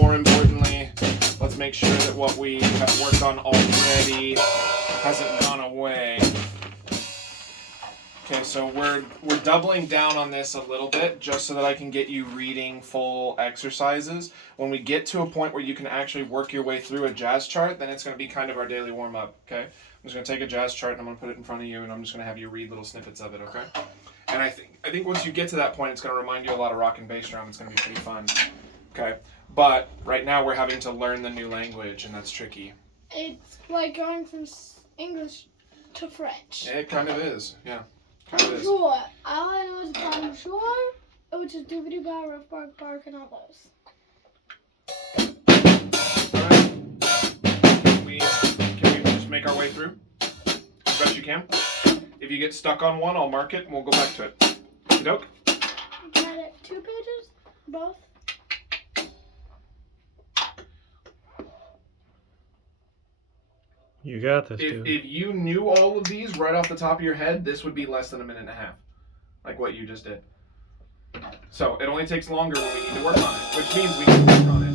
More importantly, let's make sure that what we have worked on already hasn't gone away. Okay, so we're doubling down on this a little bit just so that I can get you reading full exercises. When we get to a point where you can actually work your way through a jazz chart, then it's going to be kind of our daily warm-up, okay? I'm just going to take a jazz chart and I'm going to put it in front of you and I'm just going to have you read little snippets of it, okay? And I think once you get to that point, it's going to remind you a lot of rock and bass drum. It's going to be pretty fun, okay? But right now we're having to learn the new language and that's tricky. It's like going from English to French. It kind of is, yeah. Bonjour. All I know is bonjour, which is doobity bow, rough bark, bark, and all those. Alright. Can we just make our way through? As best you can? If you get stuck on one, I'll mark it and we'll go back to it. Okey-doke? Got it. 2 pages? Both? You got this, dude. If you knew all of these right off the top of your head, this would be less than a minute and a half. Like what you just did. So it only takes longer when we need to work on it, which means we can work on it.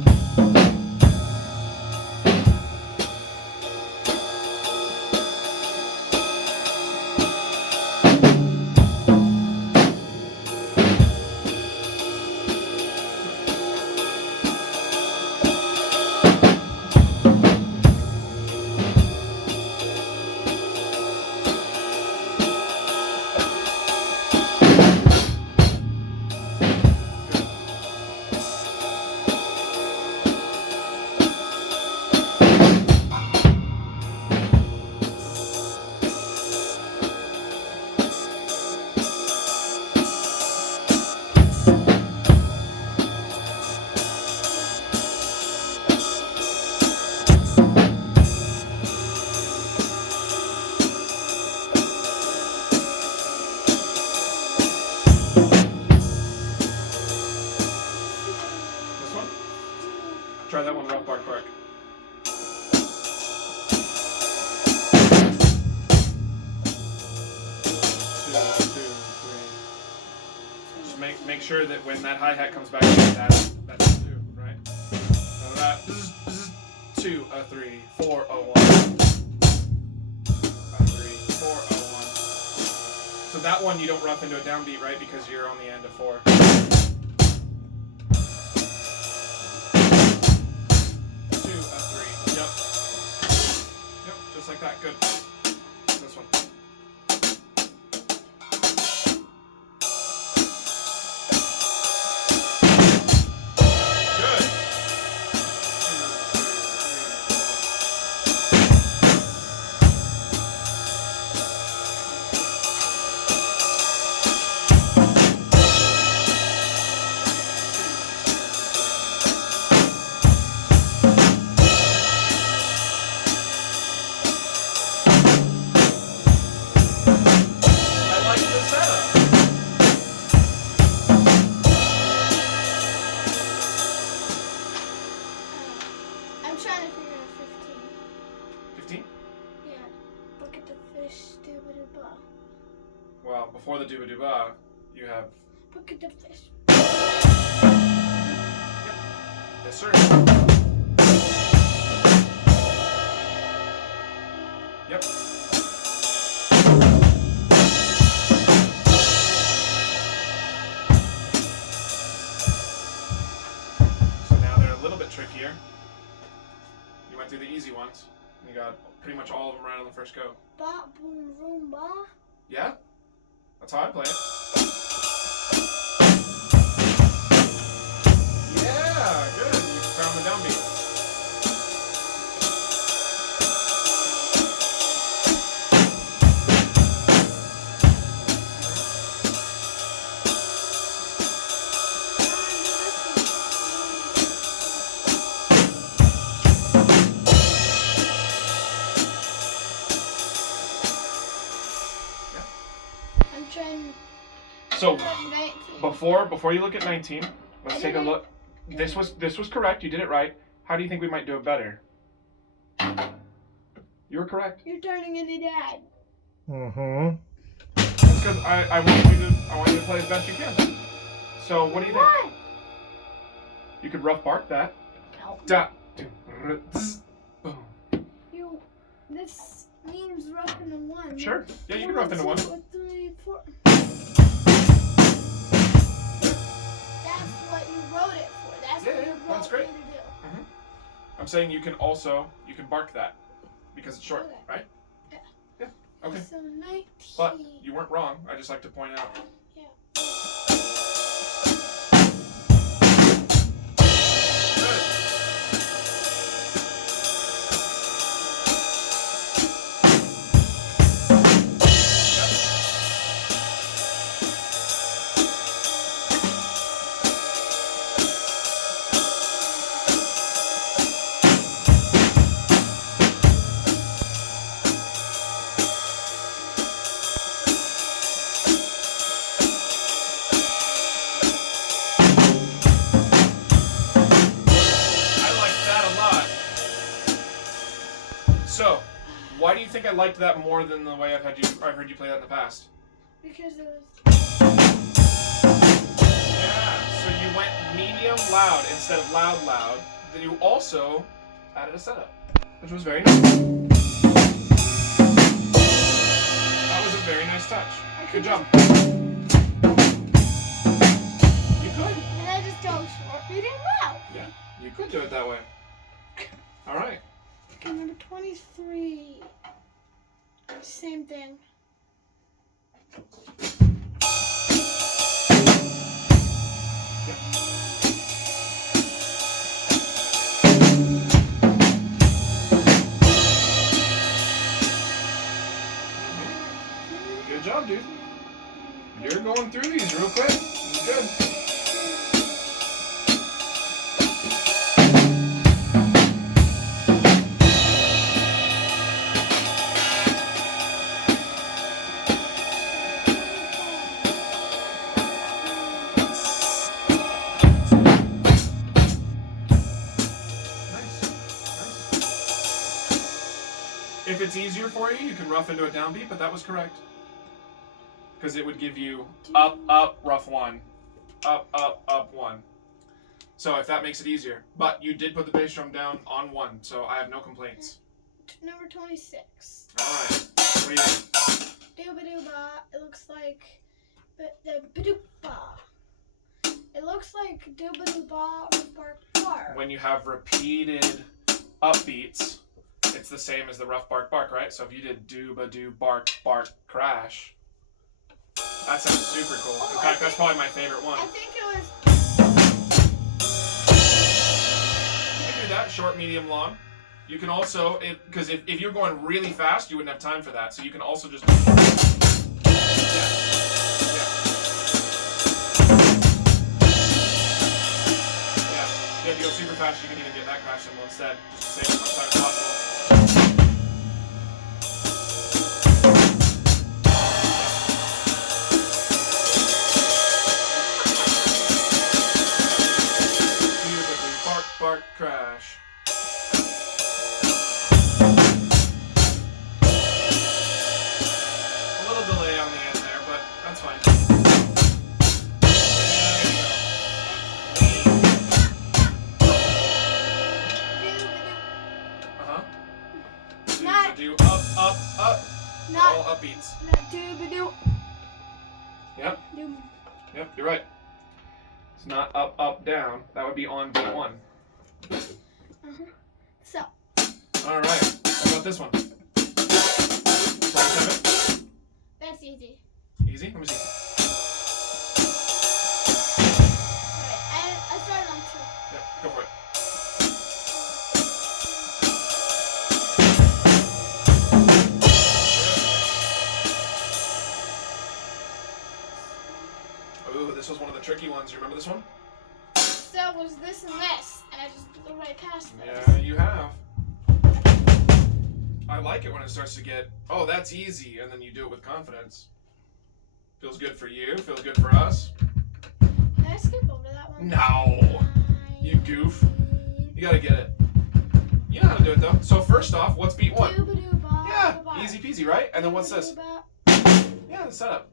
Try that one, rough bark bark. 2, 2, 3. Just make sure that when that hi-hat comes back, that's 2, right? So that 2, 3, 4, 1. 3, 4, 1. So that one you don't rough into a downbeat, right? Because you're on the end of 4. Just like that, good. This one. Good. 15? Yeah. Look at the fish, dooba-dooba. Well, before the dooba-dooba, you have... Look at the fish. Yep. Yes, sir. Yep. So now they're a little bit trickier. You went through the easy ones. You got pretty much all of them right on the first go. Ba, boom, boom, ba. Yeah? That's how I play it. Yeah, good. You found the downbeat. I'm trying. So 19. before you look at 19, let's take a look. This was correct. You did it right. How do you think we might do it better? You were correct. You're turning into Dad. Mm-hmm. That's because I want you to play as best you can. So what do you think? What? You could rough bark that. No. Da. Do. Zzz. Boom. This means rough into one. Sure. Yeah, you can rough into one. 2, 3, 4. That's what you wrote it for. That's Yeah, what you yeah, wrote that's great. me to do. I'm saying you can bark that because it's short, Okay. right? Yeah. Yeah. Okay. So 19. But you weren't wrong. I just like to point out. Yeah. Good. So, why do you think I liked that more than the way I've heard you play that in the past? Because it was. Yeah. So you went medium loud instead of loud loud. Then you also added a setup, which was very nice. That was a very nice touch. Good job. You could. And I just go short, medium, loud. Yeah. You could do it that way. All right. Okay, number 23. Same thing. Good job, dude. You're going through these real quick. It's good. If it's easier for you, you can rough into a downbeat, but that was correct. Because it would give you up, up, rough one. Up, up, up, one. So if that makes it easier. But you did put the bass drum down on one, so I have no complaints. Number 26. Alright. What do you think? Dooba-dooba. It looks like the ba-dooba. It looks like dooba-dooba bark bark. When you have repeated upbeats, it's the same as the rough bark bark, right? So if you did dooba-doo bark bark crash, that sounds super cool. In fact, that's probably my favorite one. I think it was. You can do that, short, medium, long. You can also, because if you're going really fast, you wouldn't have time for that. So you can also just. Yeah, if you go super fast, you can even get that crash symbol instead, just to save as much time as possible. Bark, bark, crash. A little delay on the end there, but that's fine. Uh-huh. Not- Do up, up, up. Not. All upbeats. Dooba-doo. Yep, Doo. yep, you're right. It's not up, up, down. That would be on beat one. So. Alright, how about this one? 27? That's easy. Easy? Let me see. Alright, I started on 2. Yep, go for it. Ooh, this was one of the tricky ones. You remember this one? So it was this and this, and I just blew right past this. Yeah, you have. I like it when it starts to get, oh, that's easy, and then you do it with confidence. Feels good for you, feels good for us. Can I skip over that one? No! You goof. You gotta get it. You know how to do it, though. So first off, what's beat one? Dooba-doo-ba, Yeah, ba-ba. easy peasy, right? And then what's this? Dooba-doo-ba. Yeah, the setup.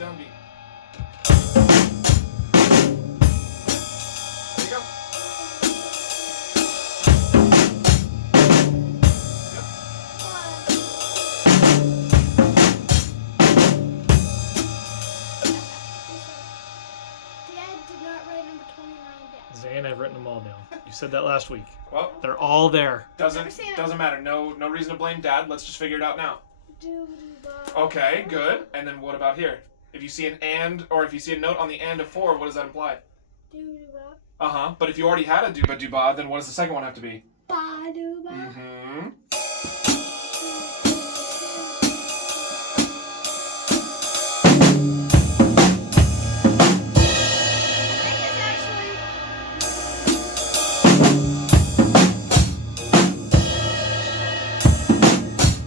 downbeat. There you go. Dad did not write number 29 down. Zane, I've written them all down. You said that last week. Well, They're all there. doesn't matter. No reason to blame Dad. Let's just figure it out now. Okay, good. And then what about here? If you see an and, or if you see a note on the and of 4, what does that imply? Uh-huh. But if you already had a dooba dooba, then what does the second one have to be? Ba-dooba. Mm-hmm.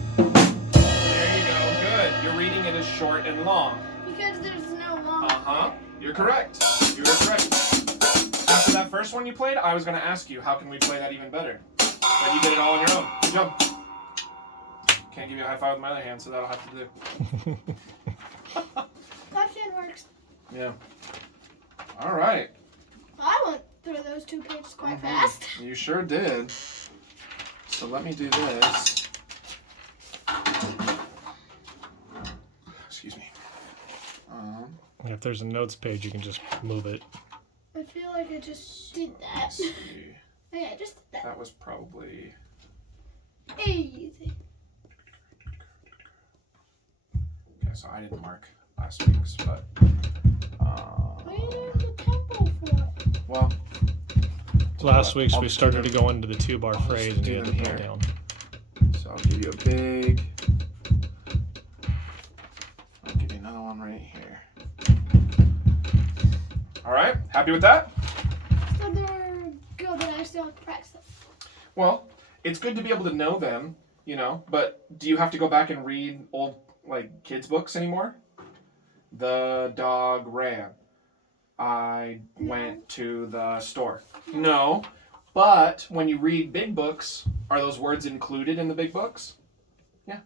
There you go. Good. You're reading it as short and long. Because there's no long. Uh-huh. You're correct. You're correct. After that first one you played, I was going to ask you, how can we play that even better? But you did it all on your own. Good job. Can't give you a high five with my other hand, so that'll have to do. Left hand works. Yeah. All right. I went through those 2 pages quite fast. You sure did. So let me do this. Excuse me. If there's a notes page, you can just move it. I feel like I just did that. Let's see. Yeah, I just did that. That was probably... Easy. Okay, so I didn't mark last week's, but... What are you doing the tempo for? Well... Last week's I'll we just started do to them- go into the 2-bar I'll just phrase and do you had to them put here. it down. So I'll give you a big... I'll give you another one right here. Alright, happy with that? So they're good, but I still have to practice them. Well, it's good to be able to know them, you know, but do you have to go back and read old, like, kids' books anymore? The dog ran. I went to the store. No, but when you read big books, are those words included in the big books? Yeah.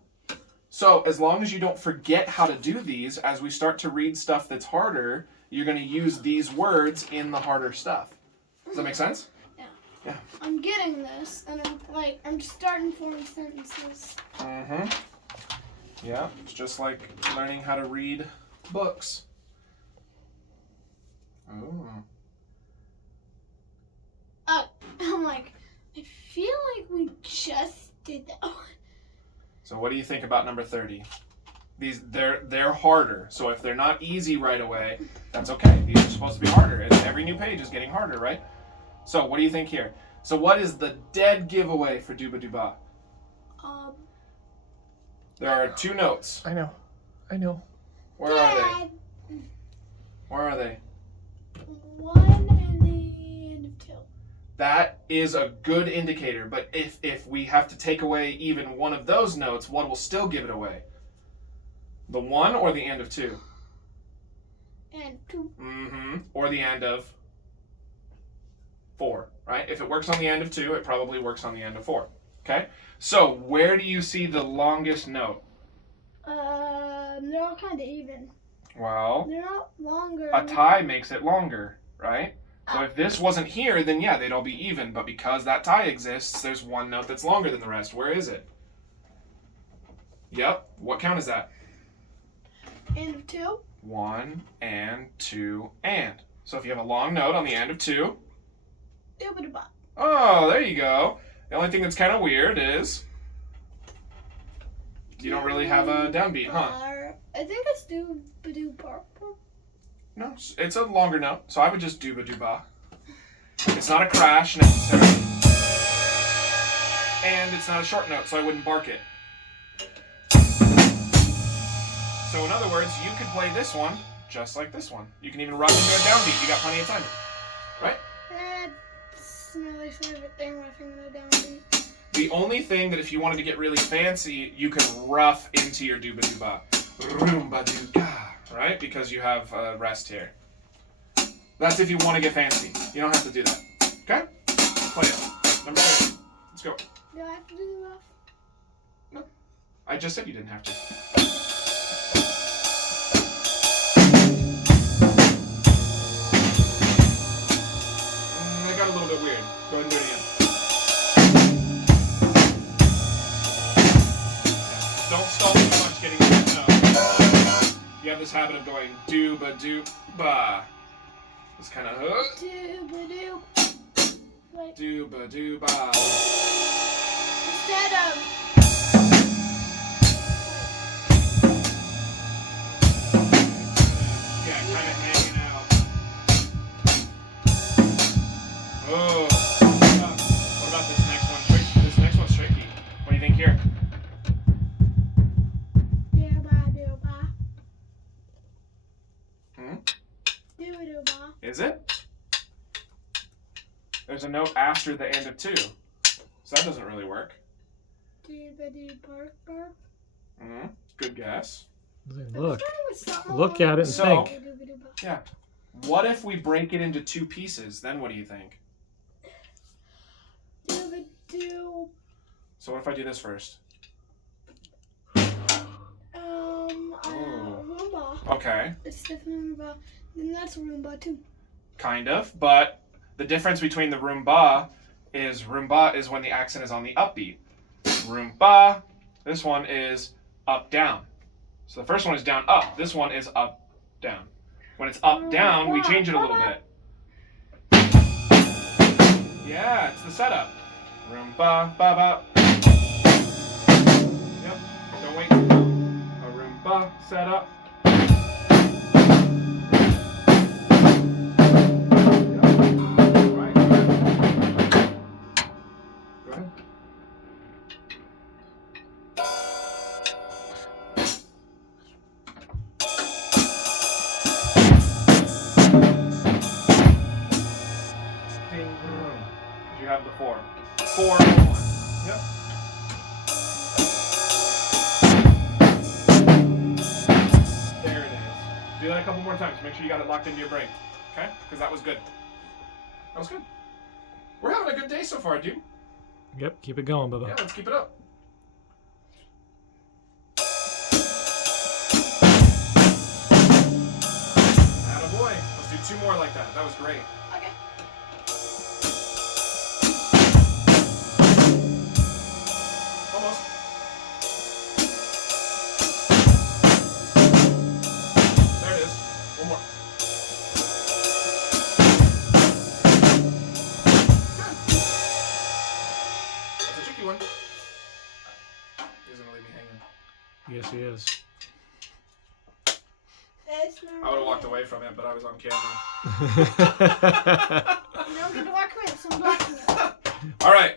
So as long as you don't forget how to do these, as we start to read stuff that's harder, you're going to use these words in the harder stuff. Does that make sense? I'm getting this, and I'm starting forming sentences. Mm-hmm. Yeah, it's just like learning how to read books. Oh. I'm like, I feel like we just did that. So what do you think about number 30? They're harder. So if they're not easy right away, that's okay. These are supposed to be harder. And every new page is getting harder, right? So what do you think here? So what is the dead giveaway for Dooba Dooba? There are 2 notes. I know. Where are they? Where are they? 1 and the end of 2. That is a good indicator, but if we have to take away even one of those notes, what will still give it away? The 1 or the end of 2? And 2. Mm-hmm. Or the end of 4, right? If it works on the end of 2, it probably works on the end of 4. Okay? So where do you see the longest note? They're all kind of even. Well, They're not longer. a tie makes it longer, right? So if this wasn't here, then yeah, they'd all be even. But because that tie exists, there's one note that's longer than the rest. Where is it? Yep. What count is that? End of 2. 1 and 2 and. So if you have a long note on the end of 2. Dooba-dooba. Oh, there you go. The only thing that's kind of weird is you don't really have a downbeat, huh? I think it's dooba-doo-bar. No, it's a longer note, so I would just dooba dooba. It's not a crash necessarily. And it's not a short note, so I wouldn't bark it. So in other words, you could play this one just like this one. You can even run into a downbeat. You got plenty of time. Right? That's my least favorite thing, roughing the downbeat. The only thing that if you wanted to get really fancy, you can rough into your dooba dooba. Roomba dooga. Right? Because you have a rest here. That's if you want to get fancy. You don't have to do that. Okay? Play it. Number 30. Let's go. Do I have to do the rough? No. I just said you didn't have to. You have this habit of going do-ba. It's kind of Do-ba-doo. Like, do-ba. instead of Yeah, kind of hanging out. Oh. What about this next one? This next one's tricky. What do you think here? do-ba-doo-ba. Do-ba-doo-ba. Is it? There's a note after the end of 2. So that doesn't really work. Do-ba-doo-bark-bark. Good guess. Look. It started with something Look at it and So- think. Do-ba-doo-ba. Yeah. What if we break it into 2 pieces? Then what do you think? Do-ba-doo. So what if I do this first? Roomba. Okay. It's definitely Roomba. Then that's Roomba too. Kind of. But the difference between the Roomba is when the accent is on the upbeat. Roomba. This one is up, down. So the first one is down, up. This one is up, down. When it's up, down, we change it a little bit. Yeah, it's the setup. Roomba, ba, ba. Yep. Don't wait. A Roomba setup. Right. Go ahead. Ding. You have the 4. 4 and 1. Yep. There it is. Do that a couple more times. Make sure you got it locked into your brain. Okay? Because that was good. That was good. We're having a good day so far, dude. Yep, keep it going, Yeah, Bubba. let's keep it up. Attaboy. Let's do 2 more like that. That was great. Okay. Almost. There it is. 1 more. Good. That's a tricky one. He's gonna leave me hanging. Yes, he is. It's I would have walked away from it, but I was on camera. You don't get to walk away. So I'm blocking it. All right.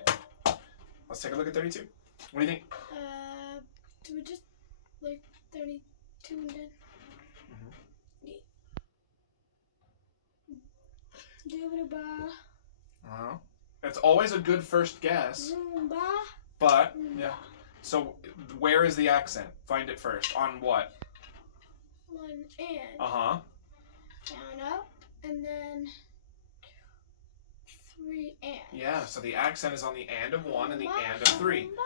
Let's take a look at 32. What do you think? Do we just like 32 and then? Do-ba-doo-ba. It's always a good first guess, Roomba. but yeah. So where is the accent? Find it first. On what? 1 and Uh-huh. down up, and then 3 and. Yeah, so the accent is on the and of 1 and the and of 3. Roomba.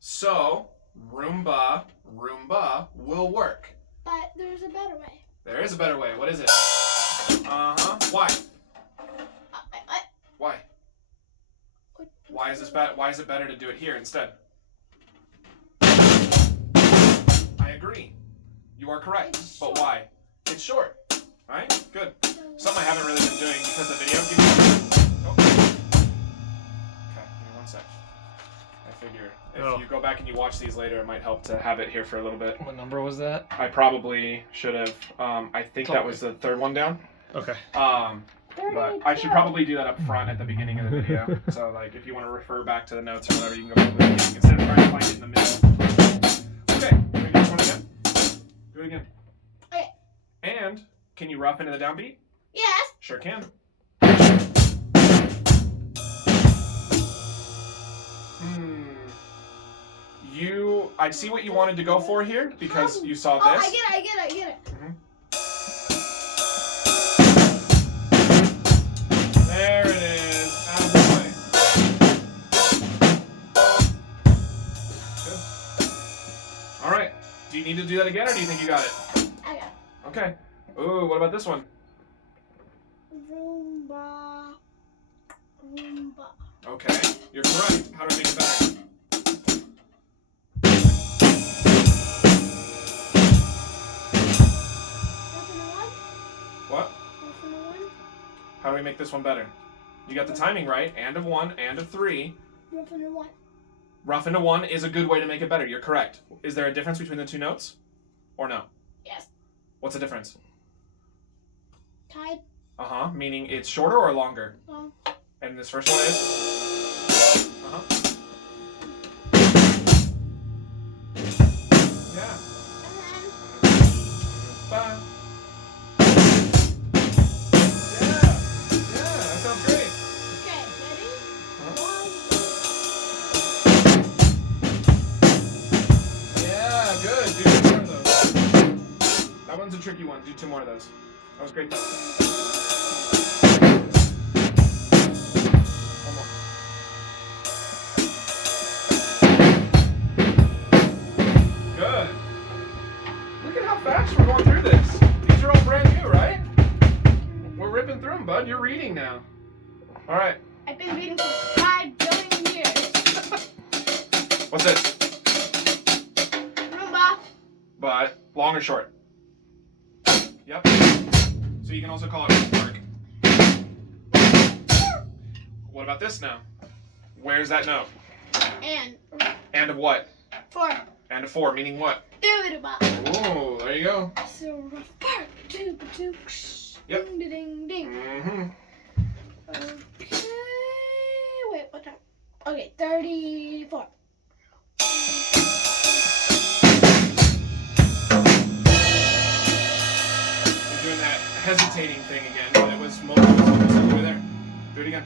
So Roomba will work. But there's a better way. There is a better way. What is it? Uh-huh. Why? Why? Why is this bad? Why is it better to do it here instead? I agree. You are correct. It's But short. why? It's short. Right? Good. So, Something I haven't really been doing because the video gives me. Oh. Okay, give me 1 sec. I figure if you go back and you watch these later, it might help to have it here for a little bit. What number was that? I probably should have. I think that was the 3rd one down. Okay. But I should probably do that up front at the beginning of the video. So, like, if you want to refer back to the notes or whatever, you can go back to the beginning instead of trying to find it in the middle. Okay, can we do this one again? Do it again. Okay. And can you rough into the downbeat? Yes. Sure can. I see what you wanted to go for here because you saw Oh, this. I get it. There it is. Attaboy. Good. All right. Do you need to do that again, or do you think you got it? I got it. Okay. Ooh, what about this one? Roomba. Okay, you're correct. How do I make it better? How do we make this one better? You got the timing right. And of 1, and of 3. Rough into 1. Rough into 1 is a good way to make it better. You're correct. Is there a difference between the two notes? Or no? Yes. What's the difference? Tied. Uh-huh. Meaning it's shorter or longer? Long. And this first one is? Uh-huh. Yeah. Bye. Yeah, that sounds great. Okay, ready? Uh-huh. 1. Yeah, good. Do 2 more of those. That one's a tricky one. Do 2 more of those. That was great though. One more. Good. Look at how fast we're going through this. These are all brand new, right? We're ripping through them, bud. You're reading now. All right. I've been reading for 5 billion years. What's this? Roomba. But long or short? Yep. So you can also call it work. What about this now? Where's that note? And And of what? 4. And of 4, meaning what? Doobity-bop. Oh, there you go. So rough bark. Doo-ba-doo. Yep. Ding ding ding. Mm-hmm. Okay. Wait, what time? Okay, 34. You're doing that hesitating thing again, but it was most of the way there. Do it again.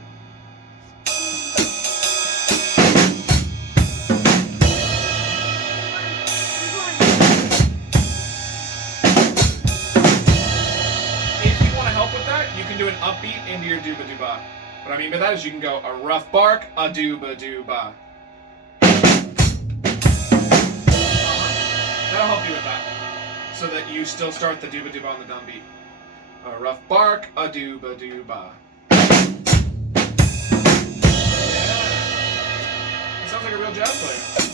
If you want to help with that, you can do an upbeat into your dooba-dooba. What I mean by that is you can go a rough bark, a dooba-dooba. That'll help you with that. So that you still start the dooba-dooba on the dumb beat. A rough bark, a dooba-dooba. Yeah. It sounds like a real jazz player.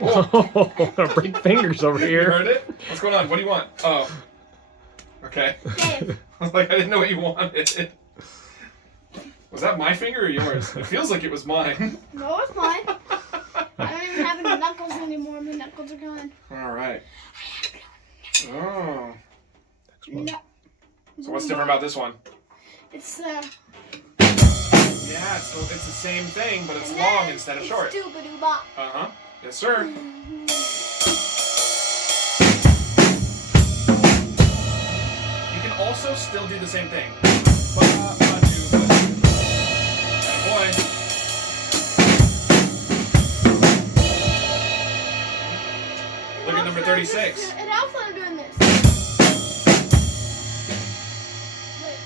Oh, big fingers over You here. heard it? What's going on? What do you want? Oh. Okay. Dave. I was like, I didn't know what you wanted. Was that my finger or yours? It feels like it was mine. No, it's mine. I don't even have any knuckles anymore. My knuckles are gone. All right. Oh. No. So what's different about this one? It's Yeah, it's the same thing, but it's and long then instead of it's short. Dooba-doo-bop. Uh-huh. Yes, sir. You can also still do the same thing. Boy. Look at number 36. It helps when I'm doing this. Wait.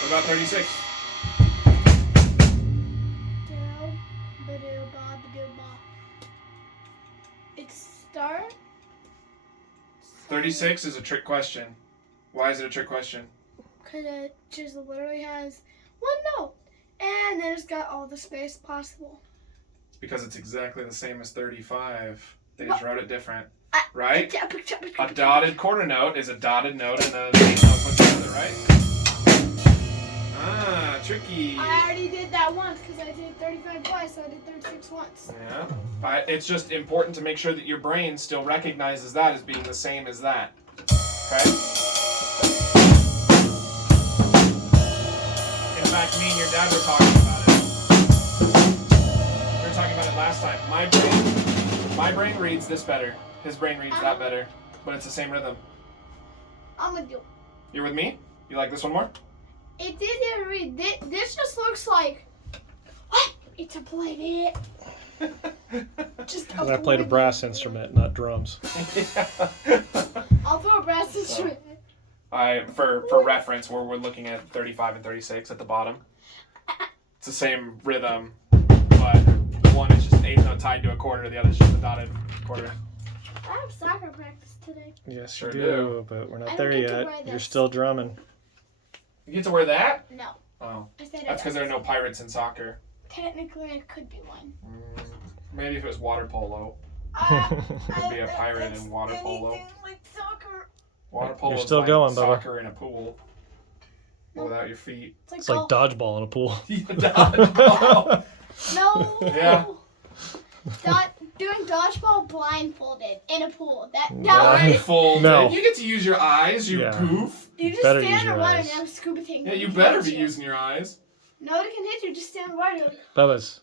What about 36? Doo-ba-doo-ba-ba-doo-ba. It's start. 36 is a trick question. Why is it a trick question? Because it just literally has one note. And then it's got all the space possible. It's because it's exactly the same as 35. They just What? wrote it different. I- Right? A dotted quarter note is a dotted note and a main note put together, right? Ah, tricky. I already did that once because I did 35 twice, so I did 36 once. Yeah. It's just important to make sure that your brain still recognizes that as being the same as that. Okay? In fact, me and your dad were talking about it. We were talking about it last time. My brain reads this better. His brain reads that better. But it's the same rhythm. I'm with you. You're with me? You like this one more? It didn't read. This just looks like. What? It's a play it. Just a I played a play brass it. instrument, not drums. I'll throw a brass instrument. For reference, we're looking at 35 and 36 at the bottom. It's the same rhythm, but one is just eighth note tied to a quarter, the other is just a dotted quarter. I have soccer practice today. Yes, Sure you do. do, but we're I not don't there get to yet. wear You're this. still drumming. You get to wear that? No. Oh. I said That's because there are no pirates in soccer. Technically, I could be one. Maybe if it was water polo. Could be a pirate in water polo. Anything like soccer. Water polo is still like going, Bubba. soccer in a pool. Without your feet. It's like dodgeball in a pool. Dodgeball. No. Yeah. Doing dodgeball blindfolded in a pool. That would Blindfolded. No. You get to use your eyes, you Yeah. goof. you just better use stand your underwater eyes. and have scuba tank. Yeah, you better be using your eyes. Nobody can hit you. Just stand underwater. Bubba's.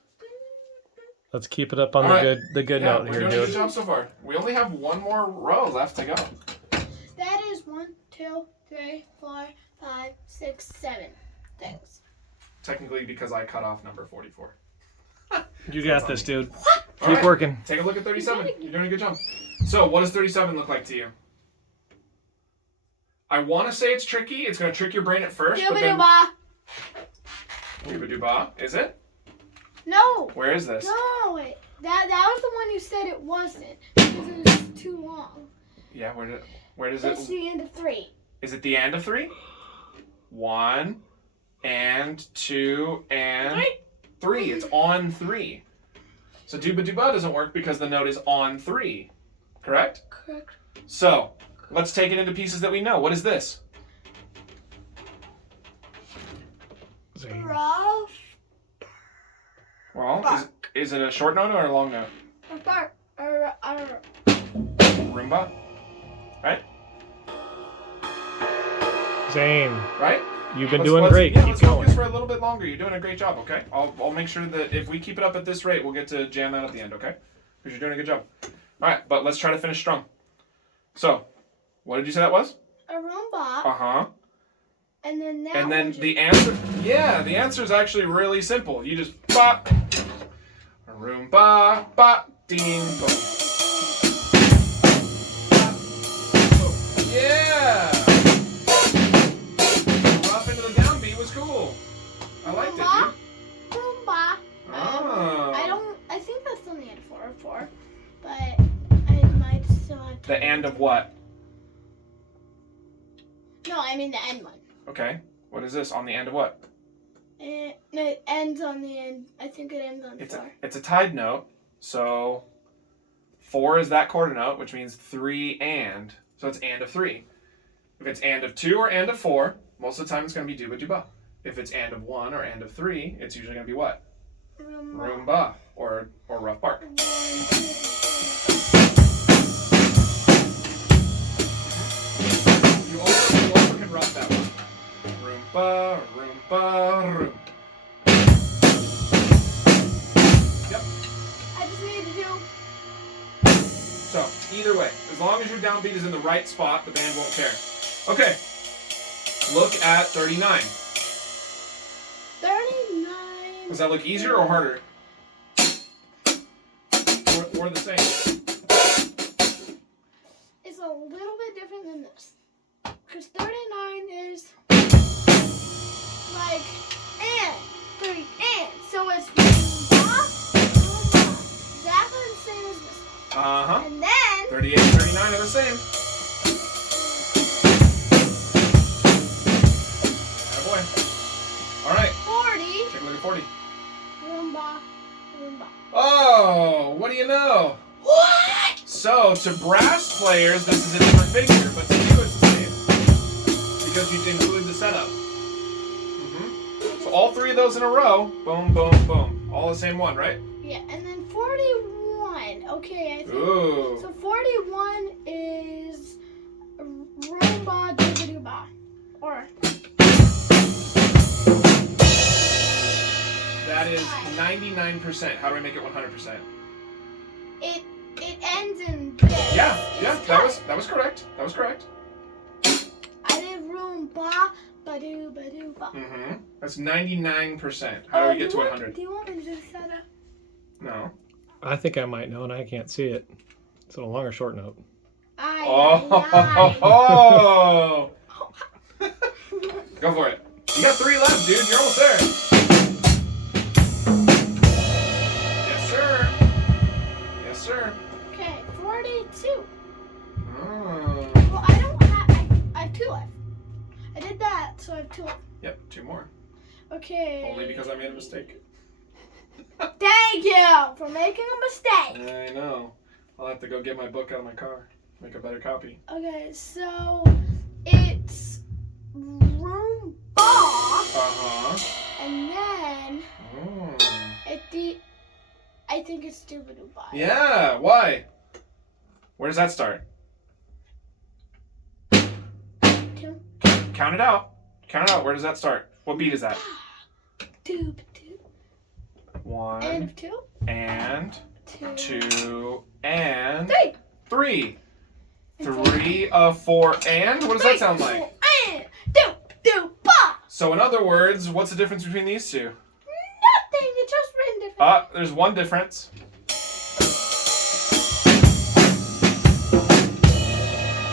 Let's keep it up on All right. the good Yeah, note we're here, doing a good dude. job so far. We only have one more row left to go. That is 1, 2, 3, 4, 5, 6, 7 things. Technically, because I cut off number 44. You got this, dude. All Keep right, working. Take a look at 37. You're doing a good job. So, what does 37 look like to you? I want to say it's tricky. It's going to trick your brain at first. But then... Dooba Dooba. Is it? No. Where is this? No. Wait. That was the one you said it wasn't because it was too long. Yeah, where does It's it... the end of 3. Is it the end of 3? 1 and 2 and 3. It's on 3. So dooba doesn't work because the note is on 3. Correct? Correct. So, let's take it into pieces that we know. What is this? Rough. Well, is it a short note or a long note? Roomba? Right? Zane, Right? you've been doing great. Yeah, Keep let's going. focus for a little bit longer. You're doing a great job, okay? I'll make sure that if we keep it up at this rate, we'll get to jam out at the end, okay? Because you're doing a good job. All right, but let's try to finish strong. So, what did you say that was? A Roomba. Uh-huh. And then that And then one the answer, yeah, the answer is actually really simple. You just bop, Roomba, bop, ding, boom. Yeah! Rough into the downbeat was cool. I liked it, Roomba. dude. Roomba. Oh. I think that's on the end of 404, but I might still have to. The end of what? No, I mean the end one. Okay. What is this? On the end of what? No, it ends on the end. I think it ends on 4. It's a tied note. So 4 is that quarter note, which means 3 and. So it's and of 3. If it's and of 2 or and of 4, most of the time it's going to be dooba dooba. If it's and of 1 or and of 3, it's usually going to be what? Roomba or rough bark. You also can rough that one. Roomba, roomba, room. Yep. I just need to do. So, either way, as long as your downbeat is in the right spot, the band won't care. Okay. Look at 39. 39. Does that look easier or harder? Or the same? It's a little bit different than this. Because 39 is like and 3 and. So it's exactly the same as this. Uh-huh. And then 38 and 39 are the same. Attaboy. All right. 40. Take a look at 40. Roomba. Roomba. Oh, what do you know? What? So, to brass players, this is a different figure, but to you, it's the same. Because you include the setup. So, all 3 of those in a row, boom, boom, boom. All the same one, right? Yeah, and then 41. Okay, I think. Ooh. So 41 is Roomba Dooba Dooba. Or. That is 99%. How do I make it 100%? It ends in this. Yeah, It's that was correct. That was correct. I did Roomba ba doo ba doo ba. Mm-hmm. That's 99%. How do we get to 100? Do you want me to do that? No. I think I might know, and I can't see it. It's a long or short note. Oh! Go for it. You got 3 left, dude. You're almost there. Yes, sir. Yes, sir. Okay, 42. Oh. Well, I have 2 left. I did that, so I have 2 left. Yep, 2 more. Okay. Only because I made a mistake. Thank you for making a mistake. I know. I'll have to go get my book out of my car. Make a better copy. Okay, so it's Roomba, and then I think it's Doobadooba. Yeah, why? Where does that start? 2. Count it out. Count it out. Where does that start? What beat is that? Doob. 1 And 2. and 2. 2 and 3. 3. 3 of 4 and? What does that sound like? And Doobadooba. So in other words, what's the difference between these two? Nothing. It's just written different. There's one difference.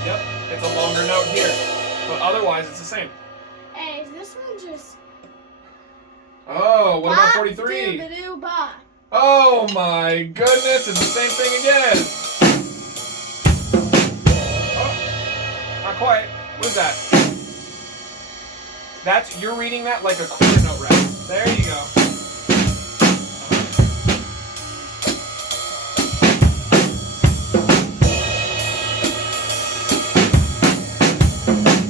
Yep, it's a longer note here. But otherwise, it's the same. Hey, this one just. Oh, what about 43? Doobadooba. Oh my goodness, it's the same thing again. Oh, not quite. What is that? You're reading that like a quarter note rap. There you go.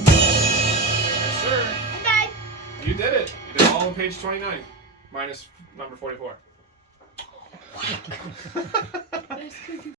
Yes, sir. Okay. You did it. You did it all on page 29, minus number 44. That's 'cause you